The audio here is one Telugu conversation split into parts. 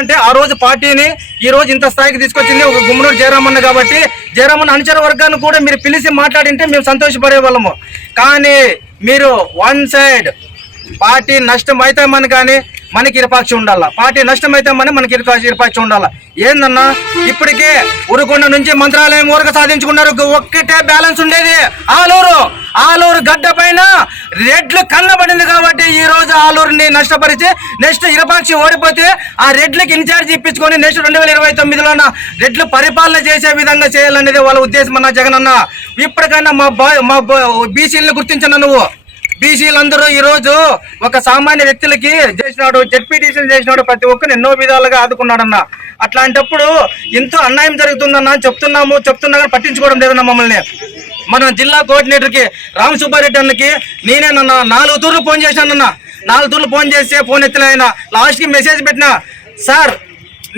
అంటే ఆ రోజు పార్టీని ఈ రోజు ఇంత స్థాయికి తీసుకొచ్చింది ఒక గుమ్మనూరు జయరామన్న కాబట్టి జయరామన్న అనుచర వర్గాన్ని కూడా మీరు పిలిచి మాట్లాడింటే మేము సంతోషపడే వాళ్ళము. కానీ మీరు వన్ సైడ్ పార్టీ నష్టం అవుతామని కానీ మనకి ఇరపాక్షి ఉండాల? పార్టీ నష్టం అవుతామని మనకి ఇరపాక్షి ఇరపాక్షి ఉండాల? ఏందన్నా? ఇప్పటికే ఉరుకొండ నుంచి మంత్రాలయం ఊరక సాధించుకున్నారు. ఒక్కటే బ్యాలెన్స్ ఉండేది. ఆలూరు. ఆలూరు గడ్డ పైన రెడ్లు కన్నబడింది కాబట్టి ఈ రోజు ఆలూరుని నష్టపరిచి నెక్స్ట్ ఇరపాక్షి ఓడిపోతే ఆ రెడ్లకి ఇన్ఛార్జ్ ఇప్పించుకొని నెక్స్ట్ రెండు వేల ఇరవై తొమ్మిదిలోన రెడ్లు పరిపాలన చేసే విధంగా చేయాలనేది వాళ్ళ ఉద్దేశం అన్న జగన్ అన్న ఇప్పటికైనా మా బా మా బీసీలను గుర్తించను నువ్వు? బీసీలందరూ ఈ రోజు ఒక సామాన్య వ్యక్తులకి చేసినాడు జెడ్పీటీసీలు చేసినాడు ప్రతి ఒక్కరు ఎన్నో విధాలుగా ఆదుకున్నాడన్న. అట్లాంటప్పుడు ఎంతో అన్యాయం జరుగుతుందన్న చెప్తున్నాము చెప్తున్నా కానీ పట్టించుకోవడం లేదన్న మమ్మల్ని. మన జిల్లా కోఆర్డినేటర్కి రామ్ సుబ్బారెడ్డి అన్నకి నేనేనన్న నాలుగు తూర్లు ఫోన్ చేశానన్న. నాలుగు తూర్లు ఫోన్ చేస్తే ఫోన్ ఎత్తలేన లాస్ట్కి మెసేజ్ పెట్టిన సార్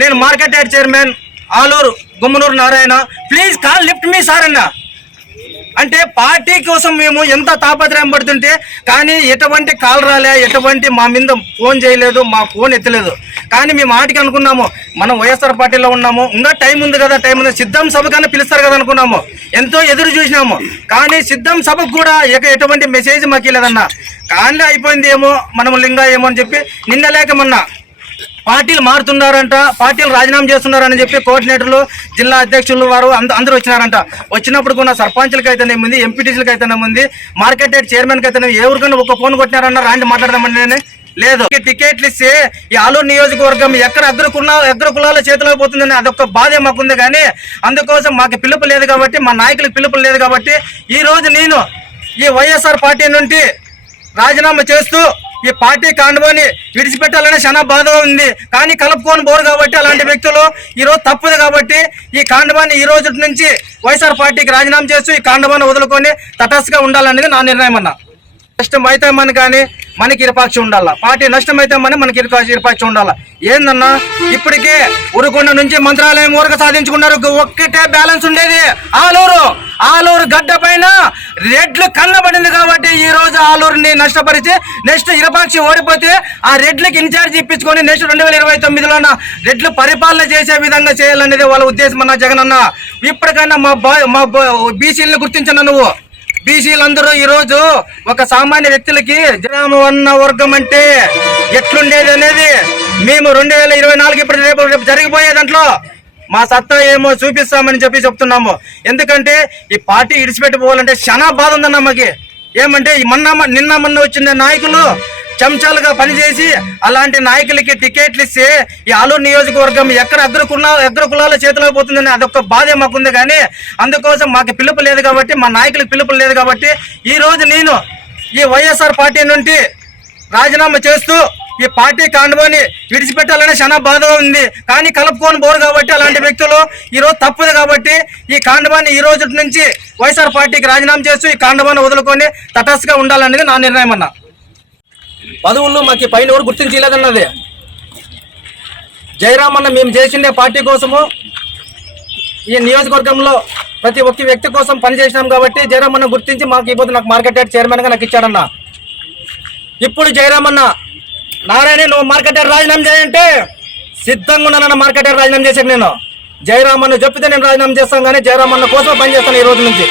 నేను market yard chairman Aluru Gummanur Narayana. Please call lift me sir అన్న. అంటే పార్టీ కోసం మేము ఎంత తాపత్రయం పడుతుంటే కానీ ఎటువంటి కాల్ రాలే ఎటువంటి మా మీద ఫోన్ చేయలేదు మా ఫోన్ ఎత్తలేదు. కానీ మేము ఆటికి అనుకున్నాము మనం వైఎస్ఆర్ పార్టీలో ఉన్నాము ఇంకా టైం ఉంది కదా టైం ఉంది. సిద్ధం సభ కన్నా పిలుస్తారు కదా అనుకున్నాము. ఎంతో ఎదురు చూసినాము. కానీ సిద్ధం సభకు కూడా ఇక ఎటువంటి మెసేజ్ మాకు లేదన్న కానీ అయిపోయింది ఏమో మనం లింగా ఏమో అని చెప్పి నిన్న లేకమన్నా పార్టీలు మారుతున్నారంట పార్టీలు రాజీనామా చేస్తున్నారని చెప్పి కోఆర్డినేటర్లు జిల్లా అధ్యక్షులు వారు అంద- అందరూ వచ్చినారంట. వచ్చినప్పుడు కూడా సర్పంచ్లకి అయితేనే ఉంది ఎంపీటీసీలకి అయితేనే ఉంది మార్కెట్ చైర్మన్కి అయితే అయితేనే ఎవరికైనా ఒక ఫోన్ కొట్టినారన్న రాండి మాట్లాడదామని నేను లేదు. టికెట్లు ఇస్తే ఈ ఆలూరు నియోజకవర్గం ఎక్కడ అగ్ర కుల అగ్ర కులాల చేతిలో పోతుందని అదొక బాధే మాకుంది కానీ అందుకోసం మాకు పిలుపు లేదు కాబట్టి మా నాయకులకు పిలుపు లేదు కాబట్టి ఈ రోజు నేను ఈ వైఎస్ఆర్ పార్టీ నుండి రాజీనామా చేస్తూ ఈ పార్టీ కాండవాన్ని విడిచిపెట్టాలనే చాలా బాధగా ఉంది. కానీ కలుపుకొని పోరు కాబట్టి అలాంటి వ్యక్తులు ఈ రోజు తప్పదు కాబట్టి ఈ కాండవాన్ని ఈ రోజు నుంచి వైఎస్ఆర్ పార్టీకి రాజీనామా చేస్తూ ఈ కాండవాన్ని వదులుకొని తటస్థగా ఉండాలనేది నా నిర్ణయం అన్న. అయితే మనం కానీ మనకి ఇరపాక్షి ఉండాల? పార్టీ నష్టం అవుతామని మనకి ఇరపాక్షి ఇరపాక్షి ఉండాల? ఏందన్నా? ఇప్పటికే ఉరుకొండ నుంచి మంత్రాలయం ఊరక సాధించుకున్నారు. ఒక్కటే బ్యాలెన్స్ ఉండేది. ఆలూరు ఆలూరు గడ్డ పైన రెడ్లు కన్నబడింది కాబట్టి ఈ రోజు ఆలూరుని నష్టపరిచి నెక్స్ట్ ఇరపాక్షి ఓడిపోతే ఆ రెడ్లకి ఇన్ఛార్జ్ ఇప్పించుకొని నెక్స్ట్ రెండు వేల ఇరవై తొమ్మిదిలోన రెడ్లు పరిపాలన చేసే విధంగా చేయాలనేది వాళ్ళ ఉద్దేశం అన్న జగన్ అన్న ఇప్పటికైనా మా బాయ్ మా బీసీలను గుర్తించను నువ్వు. బీసీలందరూ ఈరోజు ఒక సామాన్య వ్యక్తులకి జనమన్న వర్గం అంటే ఎట్లుండేది అనేది మేము రెండు వేల ఇరవై నాలుగు ఇప్పుడు రేపు రేపు జరిగిపోయే దాంట్లో మా సత్తా ఏమో చూపిస్తామని చెప్పి చెప్తున్నాము. ఎందుకంటే ఈ పార్టీ ఇడిచిపెట్టిపోవాలంటే చాలా బాధ ఉందన్న మాకి. ఏమంటే ఈ మొన్న నిన్న మొన్న వచ్చిన నాయకులు చెంచాలుగా పనిచేసి అలాంటి నాయకులకి టికెట్లు ఇస్తే ఈ ఆలూరు నియోజకవర్గం ఎక్కడ అగ్ర కుల అగ్ర కులాల చేతిలో పోతుందని అదొక బాధే మాకుంది. కానీ అందుకోసం మాకు పిలుపు లేదు కాబట్టి మా నాయకులకు పిలుపు లేదు కాబట్టి ఈ రోజు నేను ఈ వైఎస్ఆర్ పార్టీ నుండి రాజీనామా చేస్తూ ఈ పార్టీ కాండవాన్ని విడిచిపెట్టాలని చాలా బాధగా ఉంది. కానీ కలుపుకొని పోరు కాబట్టి అలాంటి వ్యక్తులు ఈ రోజు తప్పదు కాబట్టి ఈ కాండవాన్ని ఈ రోజు నుంచి వైఎస్ఆర్ పార్టీకి రాజీనామా చేస్తూ ఈ కాండవాన్ని వదులుకొని తటస్థగా ఉండాలనేది నా నిర్ణయం అన్నా. పదవుల్లో మాకు పైన ఎవరు గుర్తించలేదన్నది. అన్న మేము చేసిండే పార్టీ కోసము ఈ నియోజకవర్గంలో ప్రతి ఒక్క వ్యక్తి కోసం పనిచేసినాం కాబట్టి జయరామన్న గుర్తించి మాకు ఇప్పుడు నాకు మార్కెట్ యార్డ్ చైర్మన్గా నాకు ఇచ్చాడన్న. ఇప్పుడు జయరామన్న నారాయణ నువ్వు మార్కెట్ యార్డ్ రాజీనామా చేయంటే సిద్ధంగా ఉన్నానన్న మార్కెట్ యార్డ్ రాజీనామా చేశాను నేను. జయరామన్న చెప్పితే నేను రాజీనామా చేస్తాను కానీ జయరామన్న కోసం పనిచేస్తాను ఈ రోజు నుంచి.